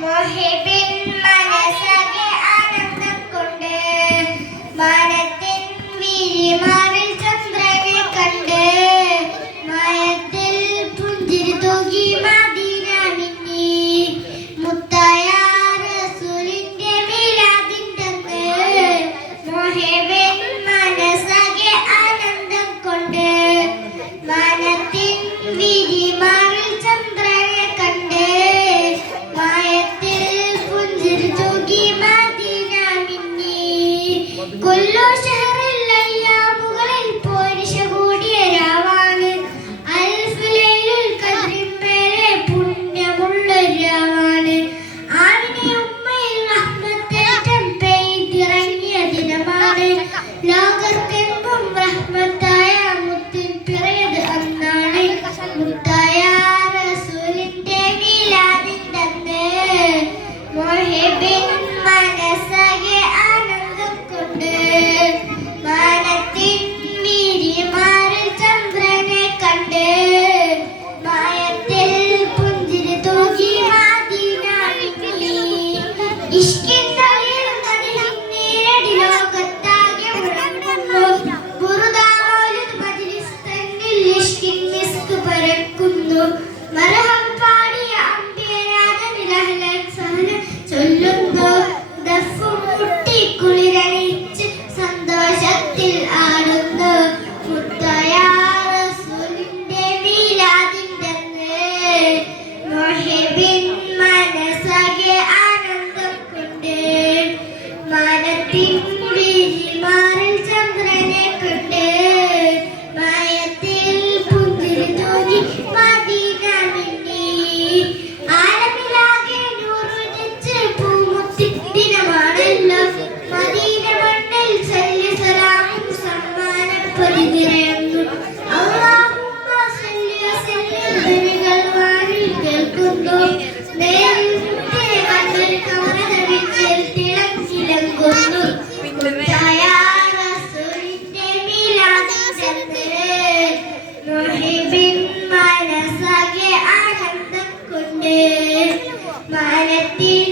മുഹിബിൻ മനസ്സകെ ആനന്ദം കൊണ്ട് മാനത്തിൻ വിരിമാറിൽ ചന്ദ്രനെ കണ്ട് മായത്തിൽ പുഞ്ചിരി തൂകി മദീന മിന്നി മുത്തായ റസൂലിന്റെ മീലാദിന്റന്ന് മുഹിബിൻ മനസ്സകെ ആനന്ദം കൊണ്ട് മാനത്തിൻ വിരിമാറിൽ ചന്ദ്രനെ കണ്ട് കൊല്ലു ഷഹറിൽ അയ്യാമുകളിൽ പോരിശ കൂടിയ രാവാണ് അൽഫിലൈലുൽ ഖദ്റിന്മേലെ പുണ്യമുള്ള രാവാണ് ആമിനെ ഉമ്മയിൽ റഹ്മത്തേറ്റം പെയ്തിറങ്ങിയ ദിനമാണ് ലോകർക്കെങ്ങും റഹ്മത്തായ മുത്തിൻ പിറയത് അന്നാണ് മുത്തായ റസൂലിന്റെ മീലാദിന്റെ അന്ന് മുഹിബിൻ മനസ്സകെ മാനത്തിൻ വിരിമാറിൽ ചന്ദ്രനെ കണ്ട് മായത്തിൽ പുഞ്ചിരി തൂകി മദീന മിന്നി ഇഷ്കിൻ തളിർ മദീനയുടെ ലോകത്താകെ മുഴങ്ങുന്നു ബുറുദ മൗലിദ് മജ്ലിസ് തന്നിൽ ഇഷ്കിൻ മിസ്ക് പരക്കുന്നു മർഹബ പാടിയ അംബിയാനിൽ അഹ്ലൻ സഹലൻ ചൊല്ലുന്നു ദഫ് മുട്ടി കുളിരണിച്ച് സന്തോഷത്തിൽ ആടുന്നു മുത്തായ റസൂലിന്റെ മീലാദിന്റെ മുഹിബിൻ മനസ്സകെ ആനന്ദം കൊണ്ട് മാനത്തിൻ വിരിമാറിൽ ചന്ദ്രനെ കണ്ട് മായത്തിൽ പുഞ്ചിരി തൂകി മദീന മിന്നി ആലമിലാകെ നൂറുദിച്ച് പൂമുത്തി ദിനമാണല്ലോ മദീന മണ്ണിൽ സല്ലി സലാമും സമ്മാനപ്പൊതി നിറയുന്നു അല്ലാഹുമ്മ സല്ലി വസല്ലിം ധ്വനികൾ വാനിൽ കേൾക്കുന്നു നേരത്തെ കണ്ണിൽ കവനത വിണ്ണിൽ തിളങ്ങിലങ്കുന്നു മുത്തായ റസൂലിന്റെ മീലാദിന്റെ മുഹിബിൻ മനസ്സകെ ആനന്ദം കൊണ്ട് മാനത്തിൻ